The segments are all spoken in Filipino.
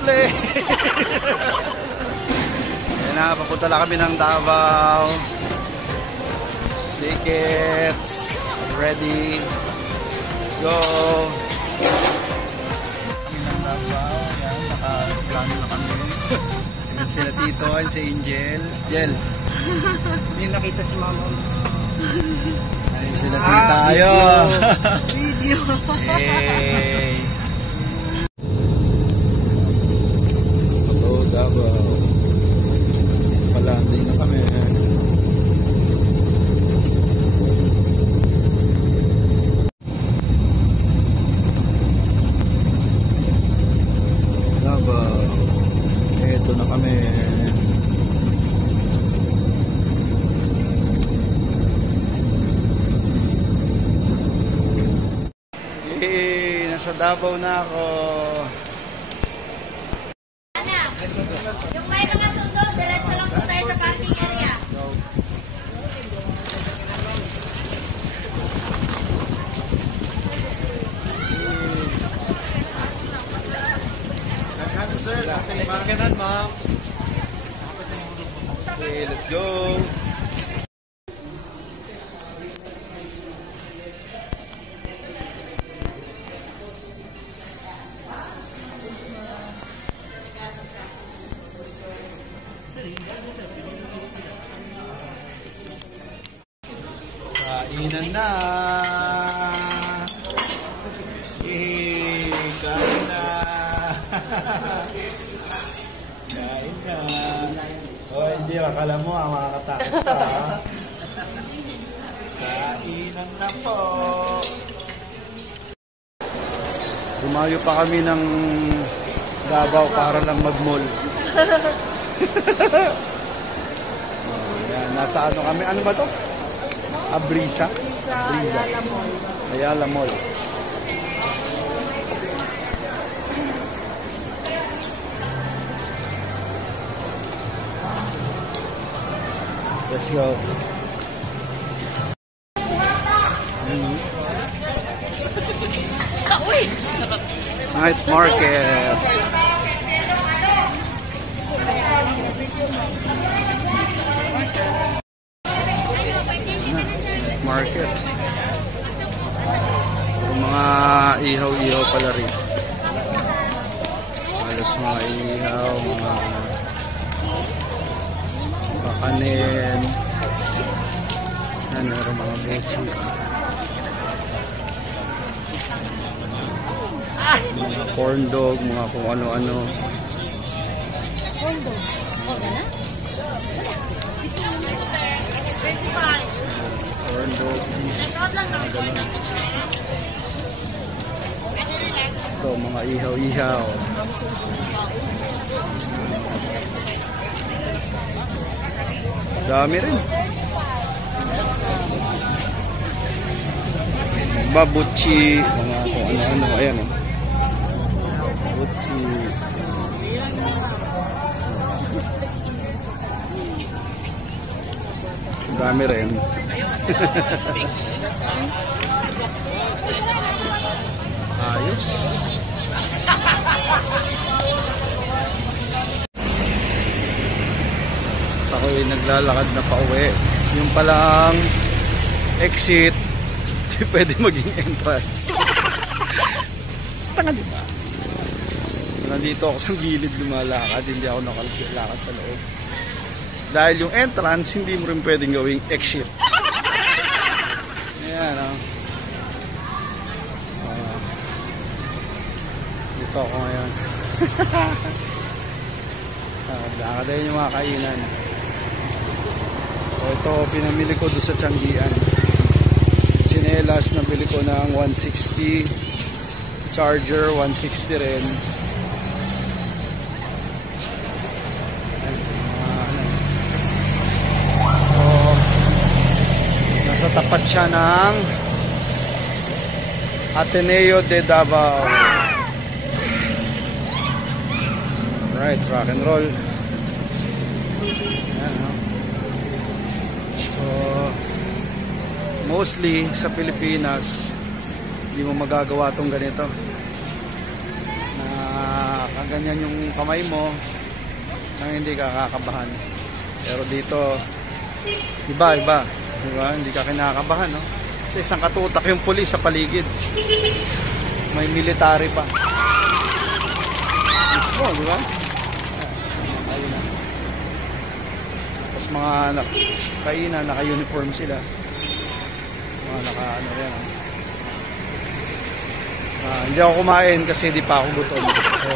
play. Ayan na, papunta lang kami ng Davao. Tickets ready. Let's go. Kami ng Davao. Ayan, naka-plano na kami. Ayan sila Tito, ayan si Angel. Angel. Hindi nakita si Mama. Ayan sila Tita. Ayun. Video. Hey. Hello, Davao. Palanday na kami. Davao. Eto na kami. Hey, nasa Davao na ako. Yung may mga sundo, diretso lang po tayo sa parking area. Okay, let's go. Kainan na. Kain na. Kain na. Oh, hindi. Akala mo, makakatakas ka. Kainan na po. Lumayo pa kami ng Davao para lang mag-mall. Ayan, nasa ano kami? Ano ba to? Abrisa? Sa Ayala Mall. Ayala Mall. Let's go. Night market. Market. Yung mga ihaw-ihaw pala rin. Halos mga ihaw, mga kanin. Yan, meron mga bechi. Mga corn dog, mga kung ano-ano. Corn dog. Corn dog. Ito, mga ihaw-ihaw. Dami rin. Babuchi, mga kung ano-ano. Ayan o. Babuchi. Dami rin. Ayos. Ako'y naglalakad na pauwi. Yung palang exit, di pwede maging entrance. Tanga, di ba? Nandito ako sa gilid lumalakad, hindi ako nakalakad sa loob. Dahil yung entrance, hindi mo rin pwedeng gawing exit. Ayan, oh. Dito ako ngayon. Nakadayin yung mga kainan. So, ito, pinamili ko doon sa Tianggian. Chinelas, nabili ko ng 160. Charger, 160 rin. Nasa tapat siya ng Ateneo de Davao. Right, rock and roll. Ayan, no? So, mostly sa Pilipinas, hindi mo magagawa tong ganito. Na ganyan yung kamay mo nang hindi ka kakabahan. Pero dito, iba. Diba? Hindi ka kinakabahan, no? Kasi isang katutak yung pulis sa paligid. May military pa. Mismo, diba? Ayun na. Tapos mga kainan, naka-uniform sila. Mga naka-ano yan. Hindi ako kumain kasi di pa ako gutom. So,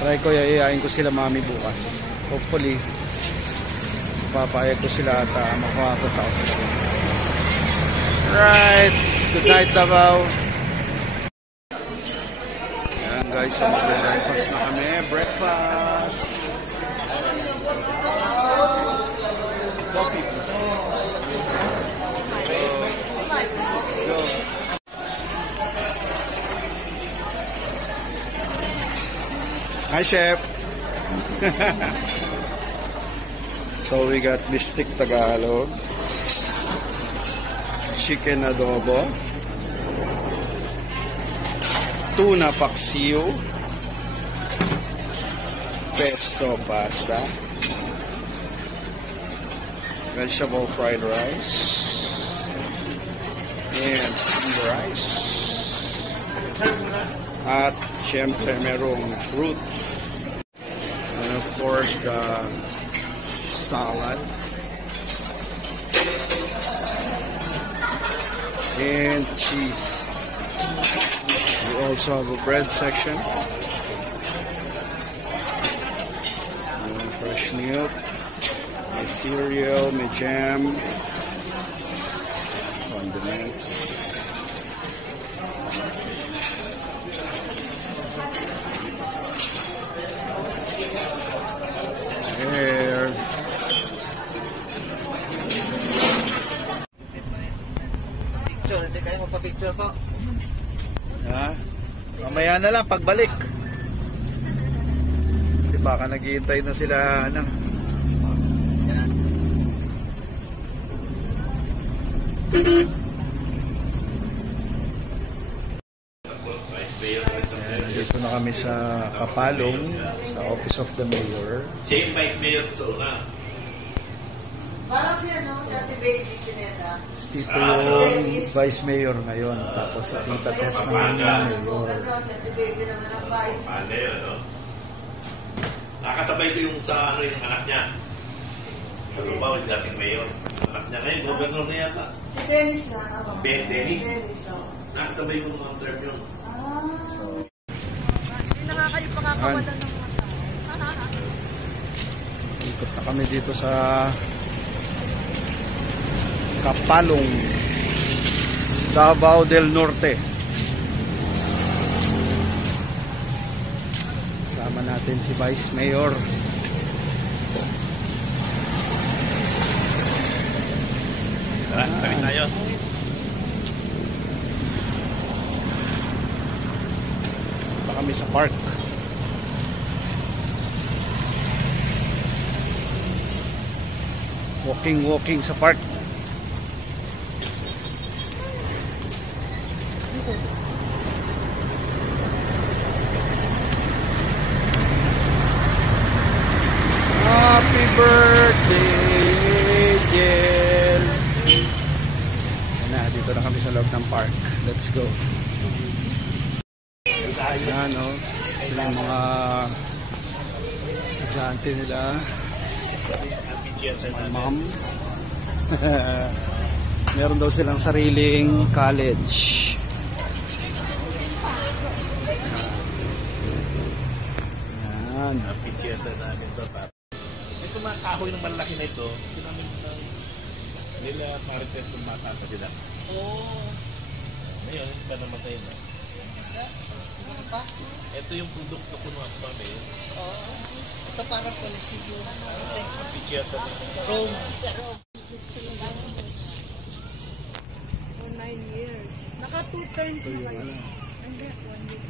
try ko, yayain ko sila mami bukas. Hopefully, papayag ko sila at makapunta ako sila. Right. Good night, Davao. Ayan guys, so mag-breakfast na kami. Breakfast. Coffee. Let's go. Hi, Chef. So we got bistik Tagalog, chicken adobo, tuna paksiw, pesto pasta, vegetable fried rice, and steamed rice. At syempre merong fruits. And of course the salad. And cheese. We also have a bread section. And fresh milk. May cereal, may jam. Condiments. There. Picture, hindi kayo magpa-picture po. Ha? Mamaya na lang pagbalik. Kasi baka naghihintay na sila ano. Nandito na kami sa Kapalong, sa Office of the Mayor. Siya yung Vice Mayor sa una. Parang siya, no? Dati baby, sineta. Dito yung Vice Mayor ngayon. Tapos sa Tita Tess naman yung Mayor. Dati baby naman ang vice. Paano yun, ano? Nakasabay ko yung sa ano yung anak niya. Sa Lubaw, yung dating Mayor. Anak niya ngayon, governor na yata. Si Dennis na. Ben Dennis. Dennis, no? Nakasabay ko mga term yun. Hindi na nga kayo pakakawalan ng mga Ikot na kami dito sa Kapalong, Davao del Norte. Sama natin si Vice Mayor. Tara, tabi tayo. Punta kami sa park. Walking sa park. Happy birthday, Angel. Ayan na, dito na kami sa loob ng park. Let's go. Ayan, no? Ito yung mga estudyante nila. My mom. Meron daw silang sariling college. Ayan. Pictures na namin ito. Ito mga kahoy ng malaki na ito, namin nila Marites kung matata sila. Oo. Ngayon, hindi ba namatay na? Ito yung produkto ko nung ako kami. Ito parang Coliseo. Pictures na Sa Rome. Sa Rome. For 9 years. Naka 2 terms na kayo. Hindi, 1 year.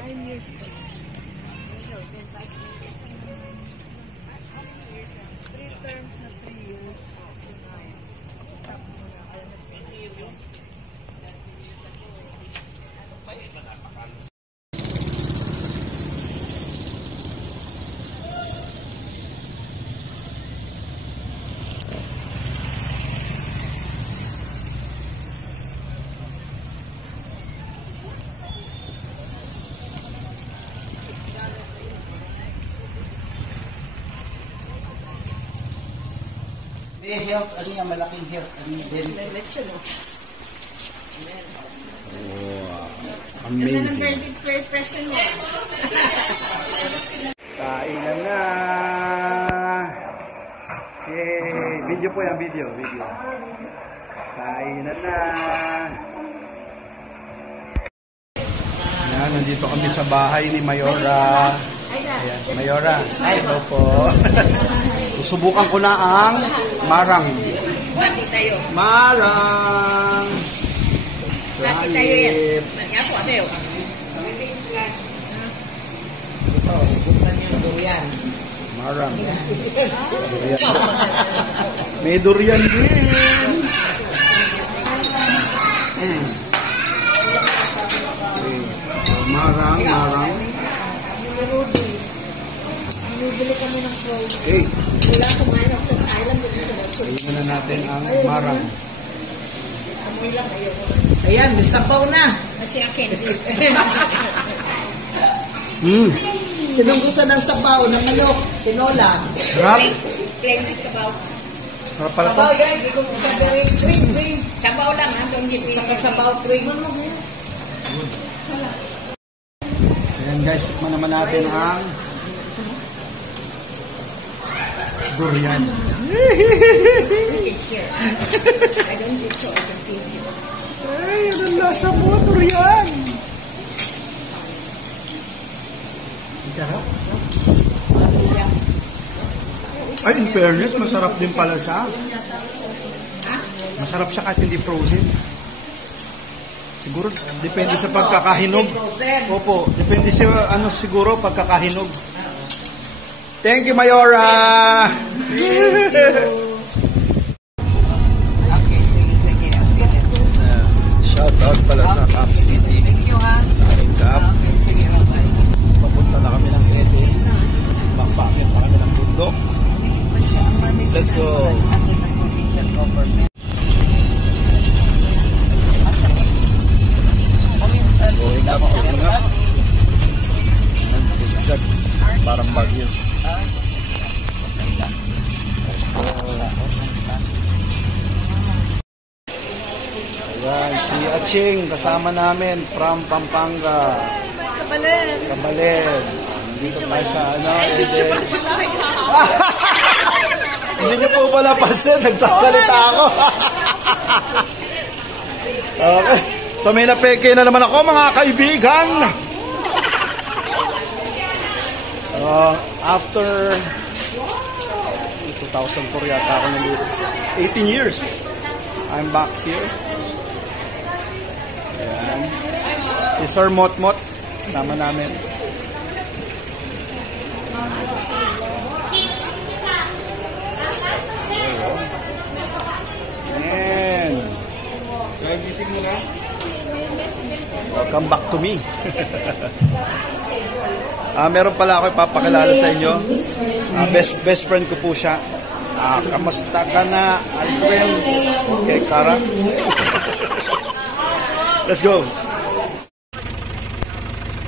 9 years pa. 3 terms na 3 years. Stop mo na. Kaya nag-years. May health, ano yan, malaking health. Ano yung very Amazing. Kainan na. Yay! Video po yan, video. Kainan na. Yan, nandito kami sa bahay ni Mayora. Ayan, Mayora. Hello po. Susubukan ko na ang marang. Marang. Salip. ito. Subukan yung durian. Marang. Durian. May durian din. Okay. So, marang. Bumibili kami ng clothes. Okay. Wala kumain ako sa Thailand. Ayun na natin ang marang. Amoy lang ayoko. Ayan, may sabaw na. Kasi akin. Sinong gusto ng sabaw, ng manok, tinola? Sarap. Plain with kabaw. Sarap pala to. Sabaw yan, hindi ko isa cream. Sabaw lang, nandun yun. Isa ka sabaw, cream. Ayan guys, tikman naman natin ang durian. You can share. I don't think so. I can feel you. Ay, ang lasa mo, durian. Sarap. Ay, in fairness, masarap din pala siya. Masarap siya kahit hindi frozen. Siguro, depende sa pagkakahinog. Opo, depende sa siguro pagkakahinog. Thank you, Mayora! Okay, sige. Shout out pala sa Cap City. Thank you, ha. Cap. Okay, sige, bye. Papunta na kami ng Ede. Backpacket pa kami ng bundok. Let's go. Atin ng provincial government. Going up, going up. Zigzag. Parang bagyo. Ayan, si Aching kasama namin from Pampanga. Kabalen. Dito tayo sa Ede. Hindi niyo po pala pansin, nagsasalita ako. Okay. So may napeke na naman ako mga kaibigan. After 2004 yata ako nandito. 18 years. I'm back here. Ayan. Si Sir Motmot, sama namin. Ayan. Welcome back to me. Meron pala ako ipapakilala sa inyo. Best friend ko po siya. Kamusta ka na, Alfred? Okay, Kara. Let's go.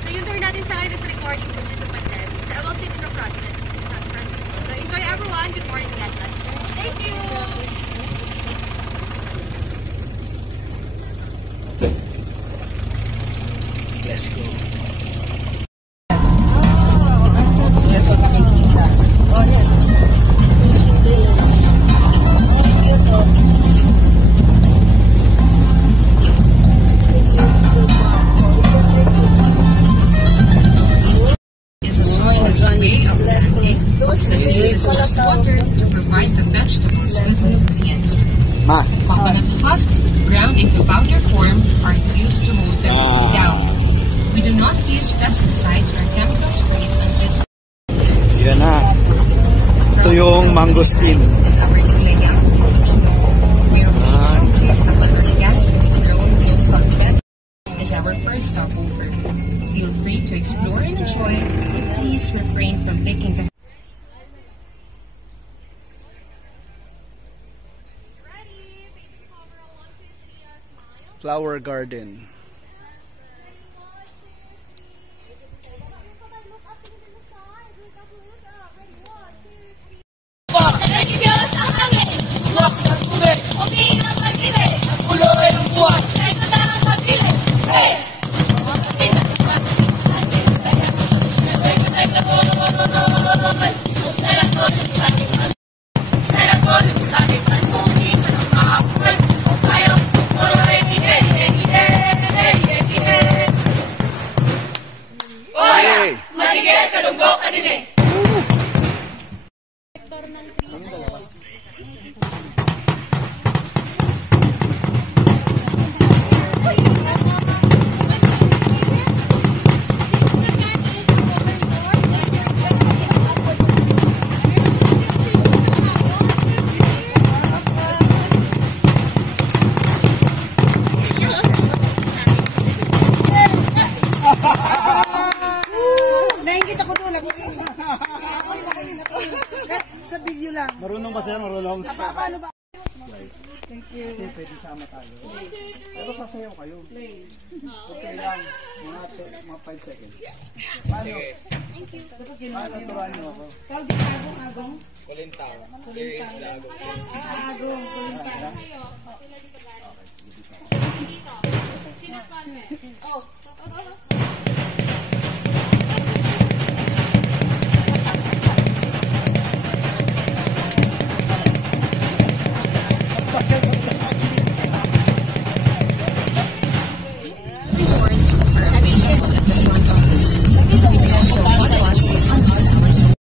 So yung tour natin sa ngayon is recording from dito Paten. So I will sit in the front seat. So enjoy everyone. Good morning, God bless. Thank you. Let's go. Ito nakikita. Is a soilless way of planting that uses just water to provide the vegetables with nutrients. Ma. Coconut husks ground into powder form are used to hold the roots down. We do not use pesticides or chemical sprays on this. Yan na. Ito yung mangosteen. Is our Tulayang. We are being showcased upon organically grown new content. This is our first stopover. Feel free to explore and enjoy, but please refrain from picking the Flower garden. pwede sama tayo. Pero sasayaw kayo. Okay lang. Mga 5 seconds. Paano? Thank you. Paano turuan niyo ako? Tawag din agong. Kulintaw. Agong, kulintaw. Oh. Resorts are available at the front office. You can also follow us on our social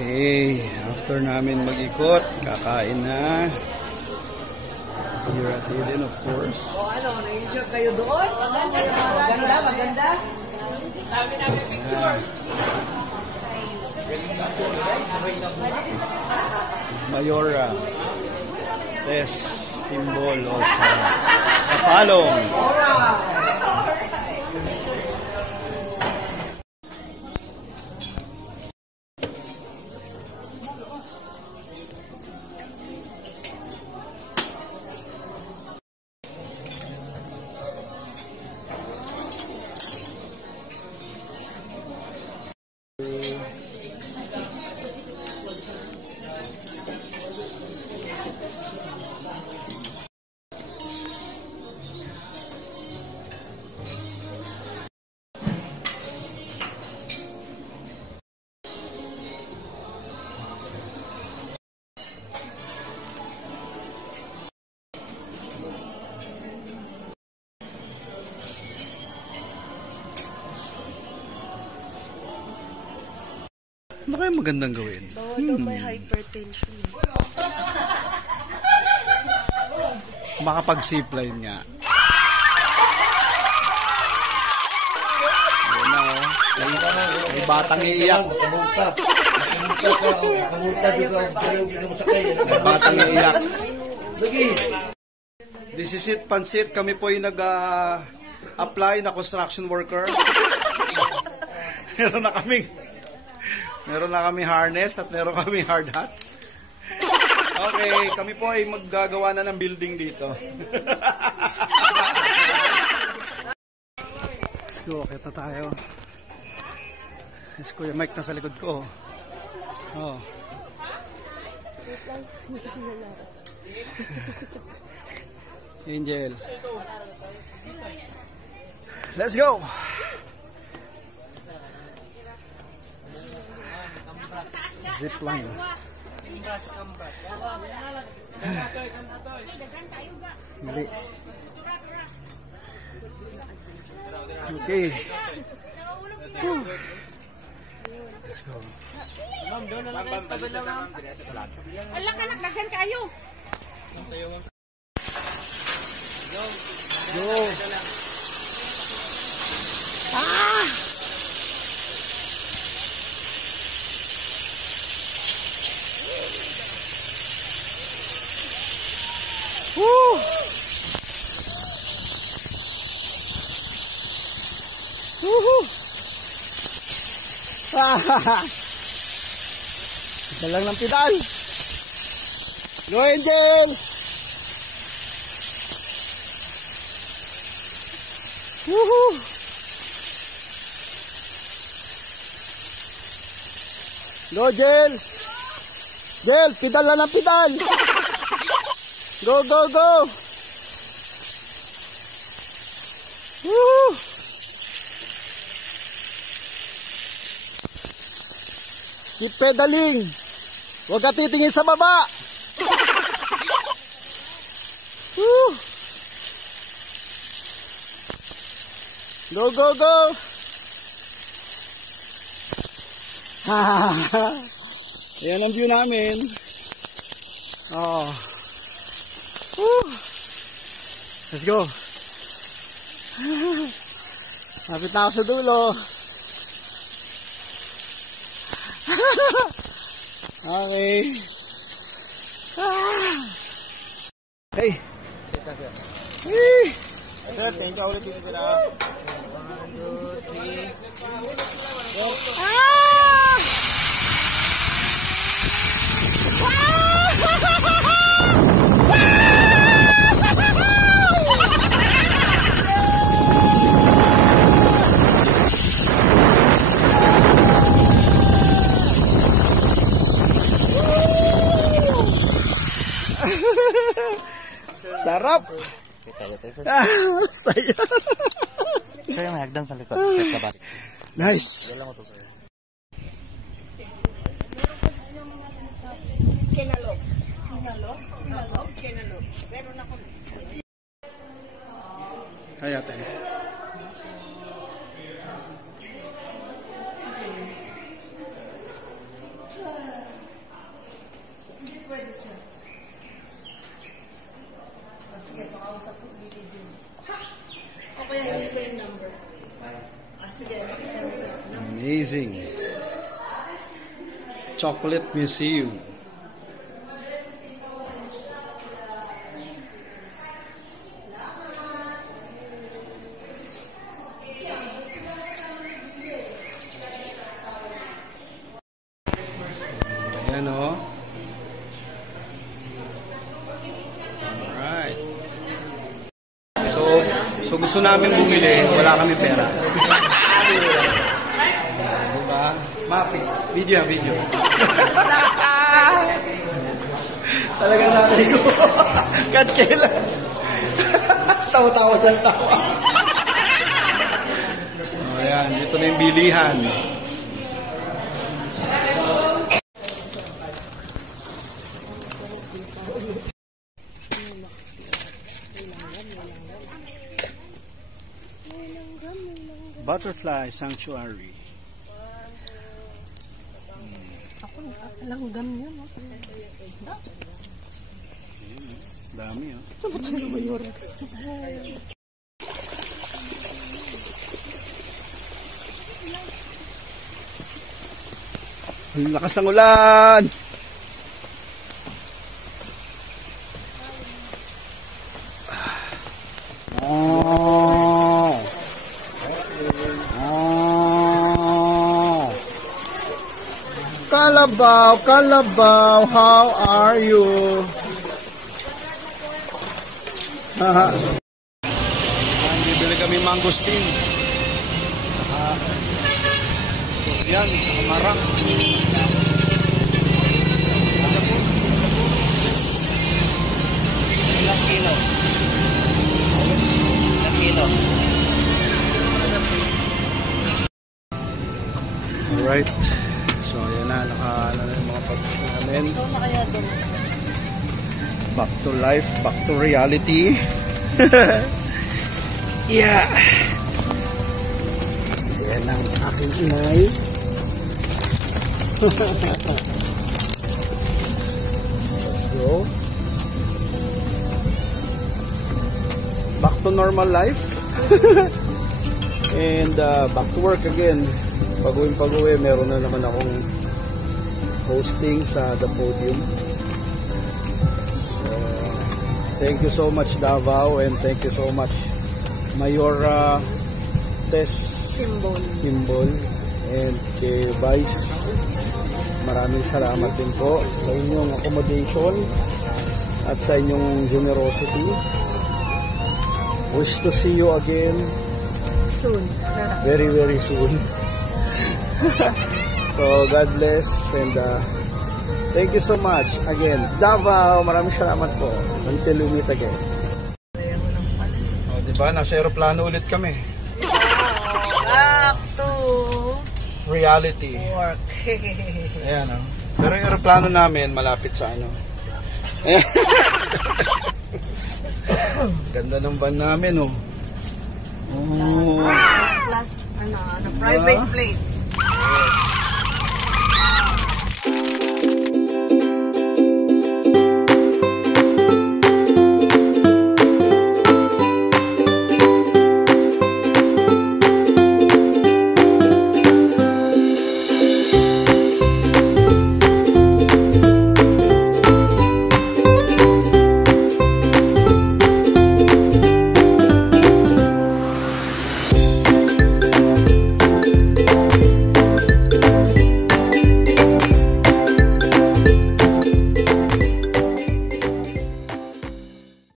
Okay, after namin mag-ikot, kakain na. Here at Eden, of course. O ano, na-enjoy kayo doon? Maganda, maganda. Mayora, Tess, Timbol, also. Kapalong. Ano kaya magandang gawin? May hypertension. Makapag-zipline nga. Ayan na, oh. May batang iiyak. May batang iiyak. This is it, Pansit. Kami po yung nag-apply na construction worker. Meron na kami harness at meron kami hard hat. Okay, kami po ay maggagawa na ng building dito. Let's go, kita tayo. Yes, Kuya Mike nasa likod ko. Oh. Angel. Let's go. Zip line. Mali. Okay. Let's go. Alak anak, daghan kayo. Go. Ah! Woo! Woohoo! Isa lang ng pedal. Go, Angel! Woohoo! Go, Jel! Jel, pedal lang ng pedal! Go, go, go! Woo! Keep pedaling! Huwag ka titingin sa baba! Woo! Go, go, go! Ayan ang view namin. Oh. Woo! Let's go. Lapit na ako sa dulo. Okay. ka ulit dito sila. 1, 2, 3. Sarap! Saya! Sir, yung hagdan sa likod. Set ka balik. Nice! Kinalog. Meron ako. Kaya tayo. Sige, makausap ko video. O kaya hindi ko yung number. Sige, makisend mo sa number. Amazing! Chocolate Museum. Ayan o. Alright. So gusto namin bumili, wala kami pera. Diba? Mapi. Video. Talaga nanay ko. Kahit kailan. Tawa-tawa dyan, tawa. Ayan, dito na yung bilihan. Butterfly Sanctuary. Langgam yun. Dami, oh. Ang lakas ng ulan! Oh! Oh! Kalabaw, how are you? Haha. Bibili kami mangosteen. Saka yan, kamarang. Ilang kilo? Ilang kilo? Alright. So, yan na. Nakaalala yung mga pag-post namin. Back to life, back to reality. Yeah. Yan ang aking inay. Let's go. Back to normal life. And back to work again. Pag-uwi, meron na naman akong hosting sa The Podium. So, thank you so much Davao, and thank you so much Mayor Tess Kimbol and kay Vice. Maraming salamat din po sa inyong accommodation at sa inyong generosity. Wish to see you again Soon. very soon. So God bless, and thank you so much again Davao. Maraming salamat po. Until we meet again. Oh, diba? Nasa aeroplano ulit kami. Back to Reality. work. Ayan, oh. Pero yung aeroplano namin malapit sa ano. Ayan. Ganda ng van namin, oh. Oh. First class, private plane.